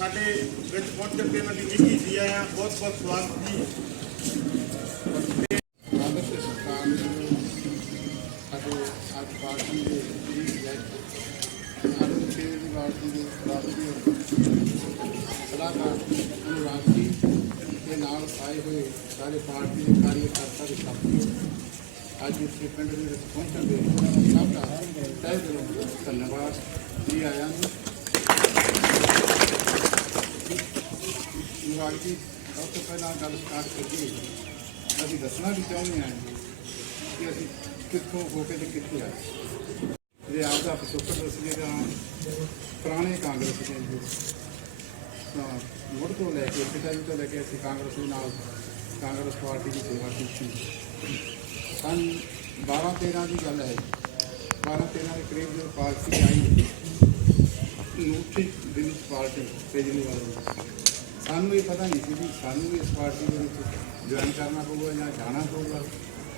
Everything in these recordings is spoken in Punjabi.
ਸਾਡੇ ਵਿੱਚ ਪਹੁੰਚਣ ਤੇ ਇਹਨਾਂ ਦੀ ਨਿੱਘੀ ਜੀ ਆਇਆਂ ਬਹੁਤ ਬਹੁਤ ਸਵਾਗਤ ਜੀ। भारत सरकार ने ਸਾਡੇ ਅੱਜ ਪਾਰਟੀ ਦੇ ਅਰੁਣ ਕੇਜਰੀਵਾਲ ਜੀ ਦੇ ਰਾਸ਼ਟਰੀ ਸਲਾਹਕਾਰ ਅਨੁਰਾਗ ਜੀ ਦੇ ਨਾਲ ਆਏ ਹੋਏ ਸਾਰੇ ਪਾਰਟੀ ਦੇ ਕਾਰਜਕਰਤਾ ਦੇ ਸਾਥੀਓ, ਅੱਜ ਇਸ ਪਿੰਡ ਦੇ ਵਿੱਚ ਪਹੁੰਚਣ ਦੇ ਸਭ ਦਾ ਤਹਿ ਦਿਲੋਂ ਧੰਨਵਾਦ ਜੀ ਆਇਆਂ ਨੂੰ। ਅਨੁਰਾਗ ਜੀ, ਸਭ ਤੋਂ ਪਹਿਲਾਂ ਗੱਲ ਸਟਾਰਟ ਕਰੀਏ, ਅਸੀਂ ਦੱਸਣਾ ਵੀ ਚਾਹੁੰਦੇ ਹਾਂ ਕਿ ਅਸੀਂ ਕਿੱਥੋਂ ਹੋ ਕੇ ਤੇ ਕਿੱਥੇ ਆਏ। ਜੇ ਆਪ ਦਾ ਪਿਛੋਕੜ ਦੱਸੀਏ ਤਾਂ ਪੁਰਾਣੇ ਕਾਂਗਰਸ ਦੇ ਮੁੱਢ ਤੋਂ ਲੈ ਕੇ ਪਿਤਾ ਜੀ ਤੋਂ ਲੈ ਕੇ ਅਸੀਂ ਕਾਂਗਰਸ ਦੇ ਨਾਲ ਕਾਂਗਰਸ ਪਾਰਟੀ ਦੀ ਸੇਵਾ ਕੀਤੀ। ਸੰਨ 12-13 ਦੀ ਗੱਲ ਹੈ, 12-13 ਦੇ ਕਰੀਬ ਜਦੋਂ ਪਾਰਟੀ ਆਈ ਅਨੂਠੀ ਪਾਰਟੀ ਕੇਜਰੀਵਾਲ ਦੀ, ਸਾਨੂੰ ਇਹ ਪਤਾ ਨਹੀਂ ਸੀ ਵੀ ਸਾਨੂੰ ਵੀ ਇਸ ਪਾਰਟੀ ਦੇ ਵਿੱਚ ਜੁਆਇਨ ਕਰਨਾ ਪਊਗਾ ਜਾਂ ਜਾਣਾ ਪਊਗਾ।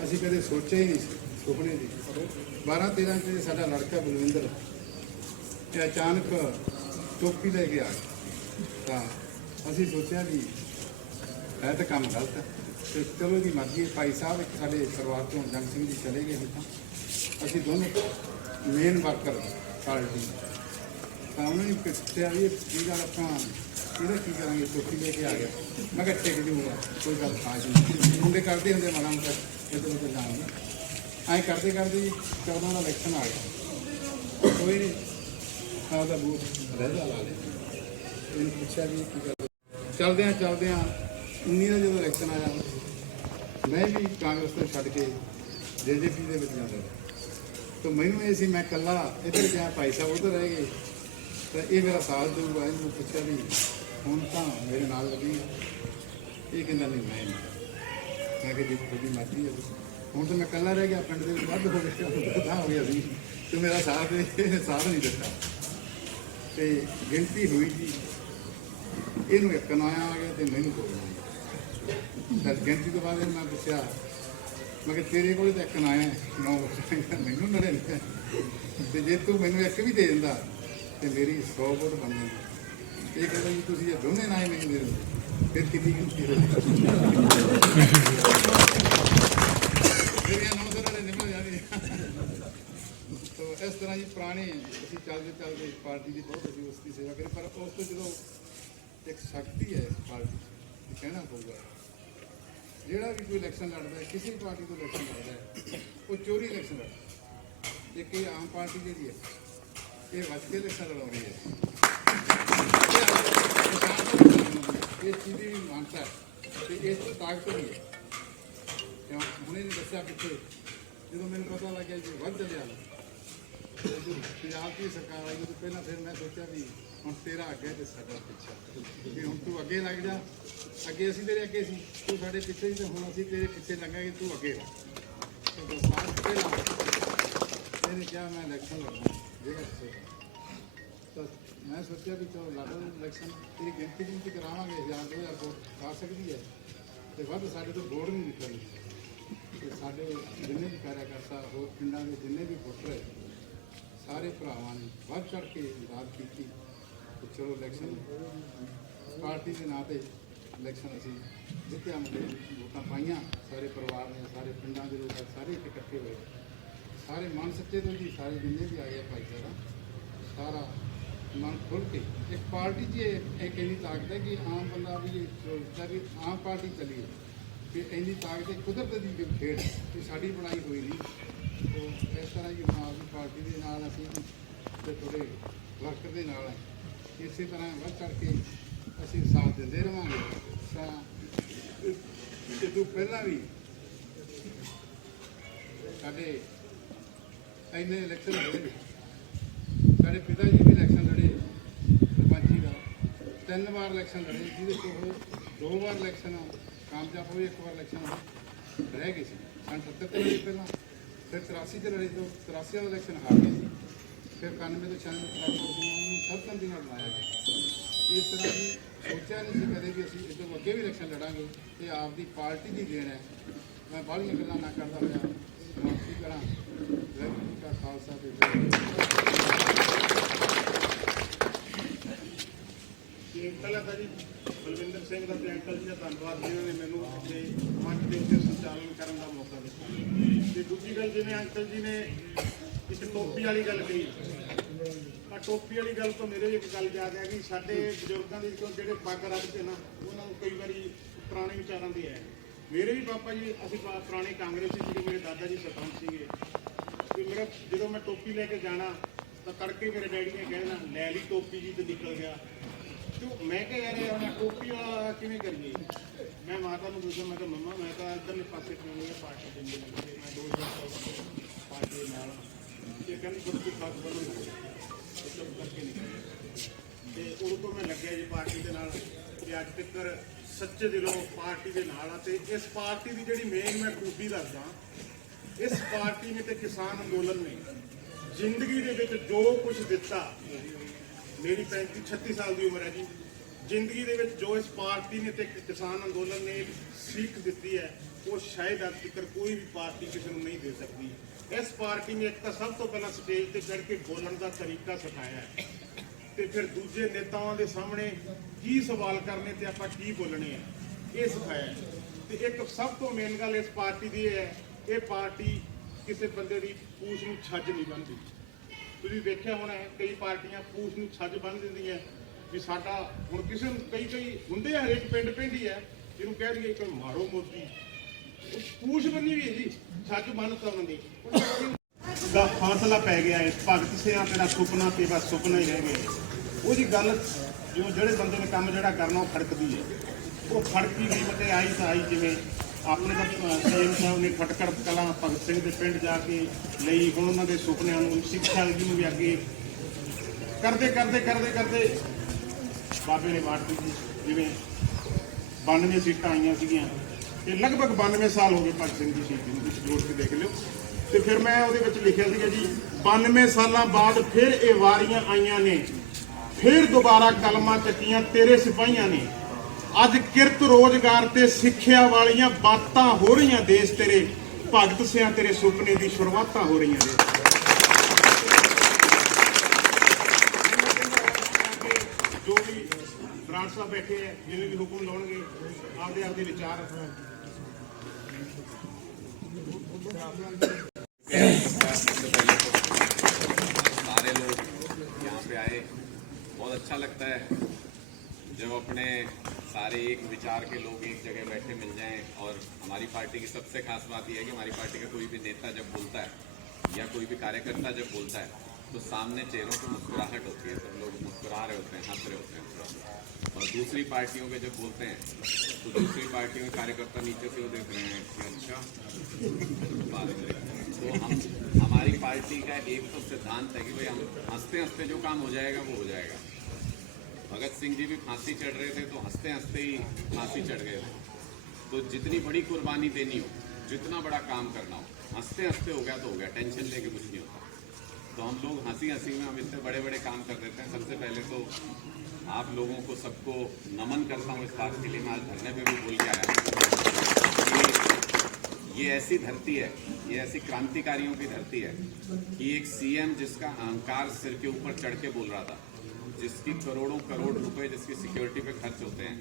ਅਸੀਂ ਕਦੇ ਸੋਚਿਆ ਹੀ ਨਹੀਂ ਸੀ ਸੁਪਨੇ ਦੀ। 12-13 'ਚ ਸਾਡਾ ਲੜਕਾ ਬਲਵਿੰਦਰ ਤੇ ਅਚਾਨਕ ਟੋਪੀ ਲੈ ਕੇ ਆ ਗਿਆ ਤਾਂ ਅਸੀਂ ਸੋਚਿਆ ਵੀ ਹੈ ਤਾਂ ਕੰਮ ਗਲਤ ਹੈ ਤੇ ਚਲੋ ਜੀ ਮਰਜ਼ੀ। ਭਾਈ ਸਾਹਿਬ ਇੱਕ ਸਾਡੇ ਪਰਿਵਾਰ ਤੋਂ ਜੰਗ ਸਿੰਘ ਜੀ ਚਲੇ ਗਏ ਤਾਂ ਅਸੀਂ ਦੋਨੇ ਮੇਨ ਵਰਕਰ ਪਾਰਟੀ ਤਾਂ ਉਹਨਾਂ ਨੇ ਪੁੱਛਿਆ ਵੀ ਕੀ ਗੱਲ ਆਪਾਂ ਇਹਦਾ ਕੀ ਕਰਾਂਗੇ, ਟੋਪੀ ਲੈ ਕੇ ਆ ਗਿਆ। ਮੈਂ ਕਿਹਾ ਟਿਕ ਜੂਗਾ, ਕੋਈ ਗੱਲ ਖਾਸ ਨਹੀਂ, ਮੁੰਡੇ ਕਰਦੇ ਹੁੰਦੇ ਮਾੜਾ ਮੋਟਾ ਇੱਧਰ ਉੱਧਰ ਜਾਣਗੇ। ਐਂ ਕਰਦੇ ਕਰਦੇ ਜੀ 14 ਦਾ ਇਲੈਕਸ਼ਨ ਆ ਗਿਆ, ਕੋਈ ਨਹੀਂ ਆਪਦਾ ਬੂਥ ਰਹਿਦਾ ਲਾ ਲਿਆ। ਇਹਨੂੰ ਪੁੱਛਿਆ ਵੀ ਕੀ ਕਰਦੇ, ਚੱਲਦਿਆਂ 19 ਦਾ ਜਦੋਂ ਇਲੈਕਸ਼ਨ ਆਇਆ ਮੈਂ ਵੀ ਕਾਂਗਰਸ ਤੋਂ ਛੱਡ ਕੇ JJP ਦੇ ਵਿੱਚ ਜਾਂਦਾ ਤਾਂ ਮੈਨੂੰ ਇਹ ਸੀ ਮੈਂ ਇਕੱਲਾ ਇੱਧਰ ਗਿਆ, ਭਾਈ ਸਾਹਿਬ ਉੱਧਰ ਰਹਿ ਗਏ ਤਾਂ ਇਹ ਮੇਰਾ ਸਾਥ ਦੇਊਗਾ। ਇਹਨੂੰ ਪੁੱਛਿਆ ਵੀ ਹੁਣ ਤਾਂ ਮੇਰੇ ਨਾਲ ਲੱਗੀ, ਇਹ ਕਹਿੰਦਾ ਨਹੀਂ ਮੈਂ ਕਿਹਾ ਜੀ ਤੁਹਾਡੀ ਮਰਜ਼ੀ ਹੈ, ਹੁਣ ਤਾਂ ਮੈਂ ਇਕੱਲਾ ਰਹਿ ਗਿਆ, ਪਿੰਡ ਦੇ ਵਿੱਚ ਵੱਧ ਹੋ ਗਿਆ ਤਾਂ ਹੋ ਗਿਆ ਸੀ ਤੇ ਮੇਰਾ ਸਾਥ ਨਹੀਂ ਦਿੱਤਾ ਤੇ ਗਿਣਤੀ ਹੋਈ ਜੀ, ਇਹਨੂੰ ਇੱਕ ਨਾਇਆ ਆ ਗਿਆ ਤੇ ਮੈਨੂੰ ਦੋ ਨਾਇਆ। ਗਿਣਤੀ ਤੋਂ ਬਾਅਦ ਮੈਂ ਪੁੱਛਿਆ, ਮੈਂ ਕਿਹਾ ਤੇਰੇ ਕੋਲ ਤਾਂ ਇੱਕ ਨਾਇਆ 9 ਮੈਨੂੰ ਨੜੇ ਤੇ ਜੇ ਤੂੰ ਮੈਨੂੰ ਇੱਕ ਵੀ ਦੇ ਦਿੰਦਾ ਤੇ ਮੇਰੀ 100 ਵੋਟ ਬਣ ਜਾਂਦੀ। ਇਹ ਕਹਿੰਦਾ ਜੀ ਤੁਸੀਂ ਇਹ ਦੋਨੇ ਨਾਏ ਮੈਨੂੰ ਦੇ ਦਿੰਦੇ ਫਿਰ ਕਿੰਨੀ ਗਿਣਤੀ ਹੋਈ, ਮੇਰੀਆਂ 9 ਨਿਕਲ ਜਾਣੀਆਂ। ਇਸ ਤਰ੍ਹਾਂ ਜੀ ਪੁਰਾਣੇ ਅਸੀਂ ਚੱਲਦੇ ਪਾਰਟੀ ਦੀ ਬਹੁਤ ਅਸੀਂ ਉਸ ਦੀ ਸੇਵਾ ਕਰੀ, ਪਰ ਉਸ ਤੋਂ ਜਦੋਂ ਇੱਕ ਸ਼ਕਤੀ ਹੈ ਇਸ ਪਾਰਟੀ ਦੀ, ਕਹਿਣਾ ਪਊਗਾ ਜਿਹੜਾ ਵੀ ਕੋਈ ਇਲੈਕਸ਼ਨ ਲੜਦਾ ਹੈ, ਕਿਸੇ ਪਾਰਟੀ ਤੋਂ ਇਲੈਕਸ਼ਨ ਲੜਦਾ ਹੈ, ਉਹ ਚੋਰੀ ਇਲੈਕਸ਼ਨ ਲੜਦਾ। ਇੱਕ ਇਹ ਆਮ ਪਾਰਟੀ ਜਿਹੜੀ ਹੈ ਇਹ ਵੱਜ ਕੇ ਇਲੈਕਸ਼ਨ ਲੜਾਉਣੀ ਹੈ, ਇਸ ਚੀਜ਼ ਦੀ ਵੀ ਮਾਨਤਾ ਹੈ ਤੇ ਇਸ ਤੋਂ ਤਾਕਤ ਵੀ ਹੈ। ਹੁਣੇ ਨੇ ਦੱਸਿਆ ਪਿੱਛੇ ਜਦੋਂ ਮੈਨੂੰ ਪਤਾ ਲੱਗਿਆ ਜੀ ਵੱਧ ਚੱਲਿਆ ਪੰਜਾਬ ਦੀ ਸਰਕਾਰ ਆਈ ਉਦੋਂ ਪਹਿਲਾਂ ਫਿਰ ਮੈਂ ਸੋਚਿਆ ਵੀ ਹੁਣ ਤੇਰਾ ਅੱਗੇ ਤੇ ਸਾਡਾ ਪਿੱਛਾ, ਵੀ ਹੁਣ ਤੂੰ ਅੱਗੇ ਲੱਗ ਜਾ। ਅੱਗੇ ਅਸੀਂ ਤੇਰੇ ਅੱਗੇ ਸੀ, ਤੂੰ ਸਾਡੇ ਪਿੱਛੇ ਸੀ, ਤੇ ਹੁਣ ਅਸੀਂ ਤੇਰੇ ਪਿੱਛੇ ਲੱਗਾਂਗੇ, ਤੂੰ ਅੱਗੇ ਲੱਗ। ਇਹਨੇ ਕਿਹਾ ਮੈਂ ਇਲੈਕਸ਼ਨ ਲੜਨਾ ਜੇਗਾ ਤਾਂ ਮੈਂ ਸੋਚਿਆ ਵੀ ਚਲੋ ਲੜੋ ਇਲੈਕਸ਼ਨ, ਤੇਰੀ ਗਿਣਤੀ ਕਰਾਵਾਂਗੇ, 1000-2000 ਵੋਟ ਆ ਸਕਦੀ ਹੈ ਤੇ ਵੱਧ ਸਾਡੇ ਤੋਂ ਵੋਟ ਨਹੀਂ ਨਿਕਲਣੀ। ਤੇ ਸਾਡੇ ਜਿੰਨੇ ਵੀ ਕਾਰਜਕਰਤਾ ਹੋਰ ਪਿੰਡਾਂ ਦੇ ਜਿੰਨੇ ਵੀ ਵੋਟਰ ਹੈ ਸਾਰੇ ਭਰਾਵਾਂ ਨੇ ਵੱਧ ਚੜ੍ਹ ਕੇ ਮਦਦ ਕੀਤੀ ਤੇ ਚਲੋ ਇਲੈਕਸ਼ਨ ਪਾਰਟੀ ਦੇ ਨਾਂ 'ਤੇ ਇਲੈਕਸ਼ਨ ਅਸੀਂ ਜਿੱਤਿਆ, ਮੁੰਡੇ ਵੋਟਾਂ ਪਾਈਆਂ, ਸਾਰੇ ਪਰਿਵਾਰ ਨੇ, ਸਾਰੇ ਪਿੰਡਾਂ ਦੇ ਲੋਕ ਸਾਰੇ ਇਕੱਠੇ ਹੋਏ, ਸਾਰੇ ਮਨ ਸੱਚੇ ਤੋਂ ਜੀ, ਸਾਰੇ ਜਿੰਨੇ ਵੀ ਆਏ ਆ ਭਾਈਚਾਰਾ ਸਾਰਾ ਮਨ ਖੁੱਲ੍ਹ ਕੇ। ਇੱਕ ਪਾਰਟੀ 'ਚ ਇਹ ਇੰਨੀ ਤਾਕਤ ਹੈ ਕਿ ਆਮ ਬੰਦਾ ਵੀ ਇਹ ਸੋਚਦਾ ਵੀ ਆਮ ਪਾਰਟੀ ਚੱਲੀਏ, ਕਿ ਇੰਨੀ ਤਾਕਤ ਹੈ ਕੁਦਰਤ ਦੀ ਖੇਡ ਕਿ ਸਾਡੀ ਬਣਾਈ ਹੋਈ ਨਹੀਂ। ਇਸ ਤਰ੍ਹਾਂ ਹੀ ਆਮ ਆਦਮੀ ਪਾਰਟੀ ਦੇ ਨਾਲ ਅਸੀਂ ਤੇ ਥੋੜ੍ਹੇ ਵਰਕਰ ਦੇ ਨਾਲ ਹੈ, ਇਸੇ ਤਰ੍ਹਾਂ ਵੱਧ ਚੜ੍ਹ ਕੇ ਅਸੀਂ ਸਾਥ ਦਿੰਦੇ ਰਹਾਂਗੇ। ਤਾਂ ਇਹ ਤੋਂ ਪਹਿਲਾਂ ਵੀ ਸਾਡੇ ਇੰਨੇ ਇਲੈਕਸ਼ਨ ਲੜੇ, ਸਾਡੇ ਪਿਤਾ ਜੀ ਵੀ ਇਲੈਕਸ਼ਨ ਲੜੇ ਸਰਪੰਚੀ ਦਾ, 3 ਵਾਰ ਇਲੈਕਸ਼ਨ ਲੜੇ, ਜਿਹਦੇ ਤੋਂ ਉਹ 2 ਵਾਰ ਇਲੈਕਸ਼ਨ ਕਾਮਯਾਬ ਹੋਏ, 1 ਵਾਰ ਇਲੈਕਸ਼ਨ ਰਹਿ ਗਏ ਸੀ। ਸੰਨ 70 ਤੋਂ ਲੜੇ ਪਹਿਲਾਂ, ਫਿਰ 83 'ਚ ਲੜੇ ਤੋਂ 83 ਵਾਲਾ ਇਲੈਕਸ਼ਨ ਹਾਰ ਗਏ ਸੀ, ਫਿਰ 91 ਤੋਂ 96 ਸਰਪੰਚੀ ਨਾਲ ਬਣਾਇਆ ਗਿਆ। ਇਸ ਤਰ੍ਹਾਂ ਦੀ ਸੋਚਿਆ ਨਹੀਂ ਸੀ ਕਦੇ ਵੀ ਅਸੀਂ ਇੱਧਰ ਅੱਗੇ ਵੀ ਇਲੈਕਸ਼ਨ ਲੜਾਂਗੇ ਤੇ ਆਪਦੀ ਪਾਰਟੀ ਦੀ ਦੇਣ ਹੈ। ਮੈਂ ਬਾਹਲੀਆਂ ਗੱਲਾਂ ਨਾ ਕਰਦਾ ਹੋਇਆ ਸਮਾਪਤੀ ਕਰਾਂ। ਵਾਹਿਗੁਰੂ ਜੀ ਕਾ ਖਾਲਸਾ ਤੇ ਅੰਕਲ ਜੀ ਦਾ ਧੰਨਵਾਦ ਜਿਨ੍ਹਾਂ ਨੇ ਮੈਨੂੰ ਆਪਣੇ ਮੰਚ ਦੇ ਉੱਤੇ ਸੰਚਾਲਨ ਕਰਨ ਦਾ ਮੌਕਾ ਦਿੱਤਾ। ਤੇ ਦੂਜੀ ਗੱਲ, ਜਿਵੇਂ ਅੰਕਲ ਜੀ ਨੇ ਇੱਕ ਟੋਪੀ ਵਾਲੀ ਗੱਲ ਕਹੀ, ਆ ਟੋਪੀ ਵਾਲੀ ਗੱਲ ਤੋਂ ਮੇਰੇ ਇੱਕ ਗੱਲ ਯਾਦ ਆ ਗਈ। ਸਾਡੇ ਬਜ਼ੁਰਗਾਂ ਦੇ ਵਿੱਚੋਂ ਜਿਹੜੇ ਪੱਗ ਰੱਖਦੇ ਨਾ, ਉਹਨਾਂ ਨੂੰ ਕਈ ਵਾਰੀ ਪੁਰਾਣੇ ਵਿਚਾਰਾਂ ਦੀ ਹੈ। ਮੇਰੇ ਵੀ ਪਾਪਾ ਜੀ, ਅਸੀਂ ਪੁਰਾਣੇ ਕਾਂਗਰਸੀ ਸੀਗੇ, ਮੇਰੇ ਦਾਦਾ ਜੀ ਸਰਪੰਚ ਸੀਗੇ। ਤੇ ਮੇਰਾ ਜਦੋਂ ਮੈਂ ਟੋਪੀ ਲੈ ਕੇ ਜਾਣਾ ਤਾਂ ਤੜਕੇ ਮੇਰੇ ਡੈਡੀ ਨੇ ਕਹਿਣਾ, ਲੈ ਲਈ ਟੋਪੀ ਜੀ, ਤੇ ਨਿਕਲ ਗਿਆ। ਤੇ ਮੈਂ ਕਿਹਾ ਯਾਰ ਮੈਂ ਟੋਪੀ ਵਾਲਾ ਕਿਵੇਂ ਕਰੀਏ। ਮੈਂ ਮਾਤਾ ਨੂੰ ਪੁੱਛਿਆ, ਮੈਂ ਕਿਹਾ ਮੰਮਾ ਮੈਂ ਤਾਂ ਇੱਧਰਲੇ ਪਾਸੇ ਕਿਉਂ ਪਾਰਟੀ ਦਿੰਦੀ ਲੱਗੀ, ਮੈਂ 2000 ਪਾਰਟੀ ਦੇ ਨਾਲ। ਤੇ ਕਹਿੰਦੀ ਗੁੱਟ ਪੱਗ ਬੰਨ੍ਹੋ, ਚੁੱਪ ਕਰਕੇ ਨਿਕਲ। ਤੇ ਉਦੋਂ ਤੋਂ ਮੈਂ ਲੱਗਿਆ ਜੀ ਪਾਰਟੀ ਦੇ ਨਾਲ, ਤੇ ਅੱਜ ਤੱਕ ਸੱਚੇ ਦਿਲੋਂ ਪਾਰਟੀ ਦੇ ਨਾਲ ਆ। ਤੇ ਇਸ ਪਾਰਟੀ ਦੀ ਜਿਹੜੀ ਮੇਨ ਮੈਂ ਖੂਬੀ ਦੱਸਦਾ, ਇਸ ਪਾਰਟੀ ਨੇ ਤੇ ਕਿਸਾਨ ਅੰਦੋਲਨ ਨੇ ਜ਼ਿੰਦਗੀ ਦੇ ਵਿੱਚ ਜੋ ਕੁਝ ਦਿੱਤਾ, ਮੇਰੀ 35-36 ਸਾਲ ਦੀ ਉਮਰ ਹੈ ਜੀ, ਜ਼ਿੰਦਗੀ ਦੇ ਵਿੱਚ ਜੋ ਇਸ ਪਾਰਟੀ ਨੇ ਤੇ ਕਿਸਾਨ ਅੰਦੋਲਨ ਨੇ ਸਿੱਖ ਦਿੱਤੀ ਹੈ, ਉਹ ਸ਼ਾਇਦ ਅੱਜ ਤੱਕ ਕੋਈ ਵੀ ਪਾਰਟੀ ਕਿਸੇ ਨੂੰ ਨਹੀਂ ਦੇ ਸਕਦੀ। ਇਸ ਪਾਰਟੀ ਨੇ ਇੱਕ ਤਾਂ ਸਭ ਤੋਂ ਪਹਿਲਾਂ ਸਟੇਜ ਤੇ ਚੜ੍ਹ ਕੇ ਬੋਲਣ ਦਾ ਤਰੀਕਾ ਸਿਖਾਇਆ ਹੈ, ਤੇ ਫਿਰ ਦੂਜੇ ਨੇਤਾਵਾਂ ਦੇ ਸਾਹਮਣੇ ਕੀ ਸਵਾਲ ਕਰਨੇ ਤੇ ਆਪਾਂ ਕੀ ਬੋਲਣੇ ਆ, ਇਹ ਸਿਖਾਇਆ ਹੈ। ਤੇ ਇੱਕ ਸਭ ਤੋਂ ਮੇਨ ਗੱਲ ਇਸ ਪਾਰਟੀ ਦੀ ਇਹ ਹੈ, ਇਹ ਪਾਰਟੀ ਕਿਸੇ ਬੰਦੇ ਦੀ ਪੂਛ ਨੂੰ ਛੱਜ ਨਹੀਂ ਬੰਨ੍ਹਦੀ। ਤੁਸੀਂ ਦੇਖਿਆ ਹੋਣਾ ਹੈ, ਕਈ ਪਾਰਟੀਆਂ ਪੂਛ ਨੂੰ ਛੱਜ ਬੰਨ੍ਹ ਦਿੰਦੀਆਂ ਵੀ ਸਾਡਾ ਹੁਣ ਕਿਸੇ ਨੂੰ ਕਈ ਹੁੰਦੇ ਆ, ਹਰੇਕ ਪਿੰਡ ਹੀ ਹੈ ਜਿਹਨੂੰ ਕਹਿ ਦਈਏ ਕੋਈ ਮਾਰੋ ਮੋਦੀ, ਪੂਛ ਬੰਨੀ ਵੀ ਹੈ ਜੀ, ਛੱਜ ਬੰਨ੍ਹਤਾ ਉਹਨਾਂ ਦੀ ਦਾ ਫਾਸਲਾ ਪੈ ਗਿਆ ਹੈ। ਭਗਤ ਸਿਆਂ ਤੇਰਾ ਸੁਪਨਾ ਤੇ ਬਸ ਸੁਪਨਾ ਹੀ ਰਹਿ ਗਿਆ। ਉਹ ਜੀ ਗੱਲ ਜੋ ਜਿਹੜੇ ਬੰਦੇ ਨੇ ਕੰਮ ਜਿਹੜਾ ਕਰਨਾ ਉਹ ਖੜਕਦੀ ਹੈ, ਉਹ ਖੜਕੀ ਗਈ ਮਤੇ ਆਈ ਤਾਂ ਆਈ। ਜਿਵੇਂ ਆਪਣੇ ਤਾਂ ਸੀਐਮ ਸਾਹਿਬ ਨੇ ਖਟਕੜ ਕਲਾਂ ਭਗਤ ਸਿੰਘ ਦੇ ਪਿੰਡ ਜਾ ਕੇ ਲਈ, ਹੁਣ ਉਹਨਾਂ ਦੇ ਸੁਪਨਿਆਂ ਨੂੰ ਸਿੱਖਿਆ ਨੂੰ ਵੀ ਅੱਗੇ ਕਰਦੇ ਬਾਬੇ ਨੇ ਵਾਰਤੀ ਜੀ। ਜਿਵੇਂ 92 ਸੀਟਾਂ ਆਈਆਂ ਸੀਗੀਆਂ, ਤੇ ਲਗਭਗ 92 ਸਾਲ ਹੋ ਗਏ ਭਗਤ ਸਿੰਘ ਦੀ ਸ਼ਹੀਦੀ ਨੂੰ, ਤੁਸੀਂ ਜੋੜ ਕੇ ਦੇਖ ਲਿਓ। ਤੇ ਫਿਰ ਮੈਂ ਉਹਦੇ ਵਿੱਚ ਲਿਖਿਆ ਸੀਗਾ ਜੀ, 92 ਸਾਲਾਂ ਬਾਅਦ ਫਿਰ ਇਹ ਵਾਰੀਆਂ ਆਈਆਂ ਨੇ, ਫਿਰ ਦੁਬਾਰਾ ਕਲਮਾਂ ਚੱਕੀਆਂ ਤੇਰੇ ਸਿਪਾਹੀਆਂ ਨੇ। ਅੱਜ ਕਿਰਤ ਰੋਜ਼ਗਾਰ ਤੇ ਸਿੱਖਿਆ ਵਾਲੀਆਂ ਬਾਤਾਂ ਹੋ ਰਹੀਆਂ ਦੇਸ਼ ਤੇਰੇ, ਭਗਤ ਸਿਆਂ ਤੇਰੇ ਸੁਪਨੇ ਦੀ ਸ਼ੁਰੂਆਤਾਂ ਹੋ ਰਹੀਆਂ ਨੇ। ਜੋ ਵੀ ਬਰਾੜ ਸਾਹਿਬ ਬੈਠੇ ਹੈ, ਜਿਵੇਂ ਵੀ ਹੁਕਮ ਲਾਉਣਗੇ, ਆਪਦੇ ਵਿਚਾਰ सारे लोग यहाँ पे आए, बहुत अच्छा लगता है जब अपने सारे एक विचार के लोग एक जगह बैठे मिल जाएं। और हमारी पार्टी की सबसे खास बात यह है कि हमारी पार्टी का कोई भी नेता जब बोलता है या कोई भी कार्यकर्ता जब बोलता है तो सामने चेहरों पर मुस्कुराहट होती है, सब लोग मुस्कुरा रहे होते हैं, हंस रहे होते हैं। और दूसरी पार्टियों के जब बोलते हैं तो दूसरी पार्टियों के कार्यकर्ता नीचे से वो देख रहे हैं कि अच्छा बात है। तो हमारी पार्टी का एक तो सिद्धांत है कि भाई हम हंसते हंसते जो काम हो जाएगा वो हो जाएगा। भगत सिंह जी भी फांसी चढ़ रहे थे तो हंसते हंसते ही फांसी चढ़ गए थे। तो जितनी बड़ी कुर्बानी देनी हो, जितना बड़ा काम करना हो, हंसते हंसते हो गया तो हो गया, टेंशन लेके कुछ नहीं होता। तो हम लोग हंसी हंसी में हम इतने बड़े बड़े काम कर देते हैं। सबसे पहले तो आप लोगों को सबको नमन करता हूँ इस बात के लिए, मैं आज धरने पे भी बोल के आया कि ये ऐसी धरती है, ये ऐसी क्रांतिकारियों की धरती है कि एक सीएम जिसका अहंकार सिर के ऊपर चढ़ के बोल रहा था, जिसकी करोड़ों करोड़ रुपए जिसकी सिक्योरिटी पे खर्च होते हैं,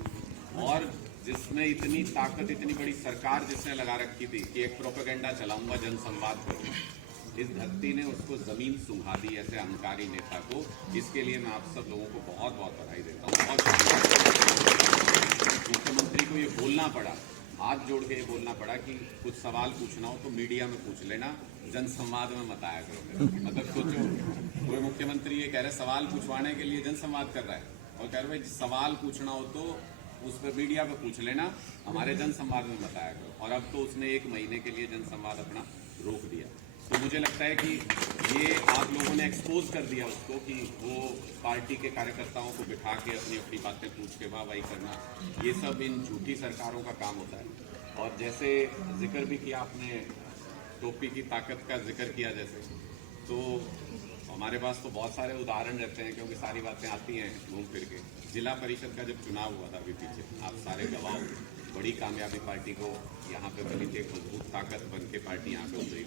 और जिसने इतनी ताकत, इतनी बड़ी सरकार जिसने लगा रखी थी कि एक प्रोपेगेंडा चलाऊंगा, जनसंवाद करूंगा, इस धरती ने उसको जमीन सुंघा दी, ऐसे अहंकारी नेता को। इसके लिए मैं आप सब लोगों को बहुत बहुत बधाई देता हूँ। मुख्यमंत्री को ये बोलना पड़ा, हाथ जोड़ के ये बोलना पड़ा कि कुछ सवाल पूछना हो तो मीडिया में पूछ लेना, जनसंवाद में मत आया करो। मतलब सोचो, कोई मुख्यमंत्री ये कह रहे सवाल पूछवाने के लिए जनसंवाद कर रहा है, और कह रहे भाई सवाल पूछना हो तो उस पर मीडिया पे पूछ लेना, हमारे जनसंवाद में मत आया करो। और अब तो उसने 1 महीने के लिए जनसंवाद अपना रोक दिया। तो मुझे लगता है कि ये आप लोगों ने एक्सपोज कर दिया उसको कि वो पार्टी के कार्यकर्ताओं को बिठा के अपनी अपनी बातें पूछ के वाहवाही करना, ये सब इन झूठी सरकारों का काम होता है। और जैसे जिक्र भी किया आपने, टोपी की ताकत का जिक्र किया जैसे, तो हमारे पास तो बहुत सारे उदाहरण रहते हैं, क्योंकि सारी बातें आती हैं घूम फिर के। जिला परिषद का जब चुनाव हुआ था अभी पीछे, आप सारे गवाह हो, बड़ी कामयाबी पार्टी को यहाँ पे मिली थी, मजबूत ताकत बन के पार्टी यहाँ पे उतरी।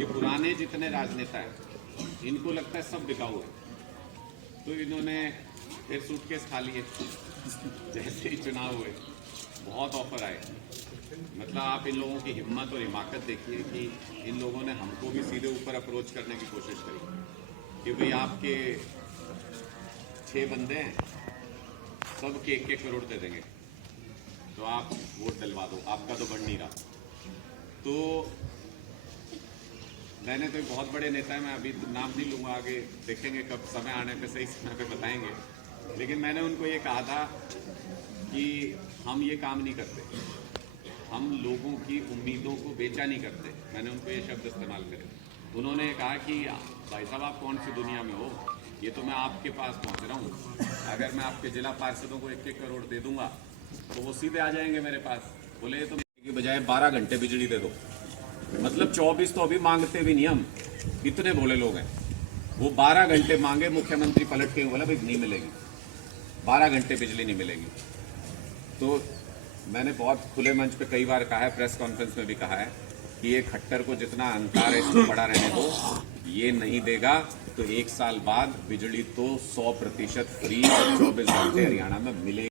ये पुराने जितने राजनेता हैं, इनको लगता है सब बिकाऊ है, तो इन्होंने फिर सूटकेस खा लिए, जैसे ही चुनाव हुए बहुत ऑफर आए। मतलब आप इन लोगों की हिम्मत और हिमाकत देखिए कि इन लोगों ने हमको भी सीधे ऊपर अप्रोच करने की कोशिश करी कि भाई आपके 6 बंदे हैं, सबके 1-1 करोड़ दे देंगे तो आप वोट डलवा दो, आपका तो बन नहीं रहा। तो मैंने तो एक बहुत बड़े नेता है, मैं अभी नाम नहीं लूँगा, आगे देखेंगे कब समय आने पे सही समय पे बताएंगे, लेकिन मैंने उनको ये कहा था कि हम ये काम नहीं करते, हम लोगों की उम्मीदों को बेचा नहीं करते। मैंने उनको ये शब्द इस्तेमाल करे। उन्होंने कहा कि भाई साहब आप कौन सी दुनिया में हो, ये तो मैं आपके पास पहुंच रहा हूँ, अगर मैं आपके जिला पार्षदों को 1-1 करोड़ दे दूंगा तो वो सीधे आ जाएंगे मेरे पास। बोले ये तो की बजाय 12 घंटे बिजली दे दो, मतलब 24 तो अभी मांगते भी नहीं हम, इतने भोले लोग हैं। वो 12 घंटे मांगे, मुख्यमंत्री पलट के बोला भाई नहीं मिलेगी, 12 घंटे बिजली नहीं मिलेगी। तो मैंने बहुत खुले मंच पे कई बार कहा है, प्रेस कॉन्फ्रेंस में भी कहा है कि ये खट्टर को जितना अहंकार है इसको बड़ा रहने दो, ये नहीं देगा तो 1 साल बाद बिजली तो 100% फ्री और 24 घंटे हरियाणा में मिलेगी।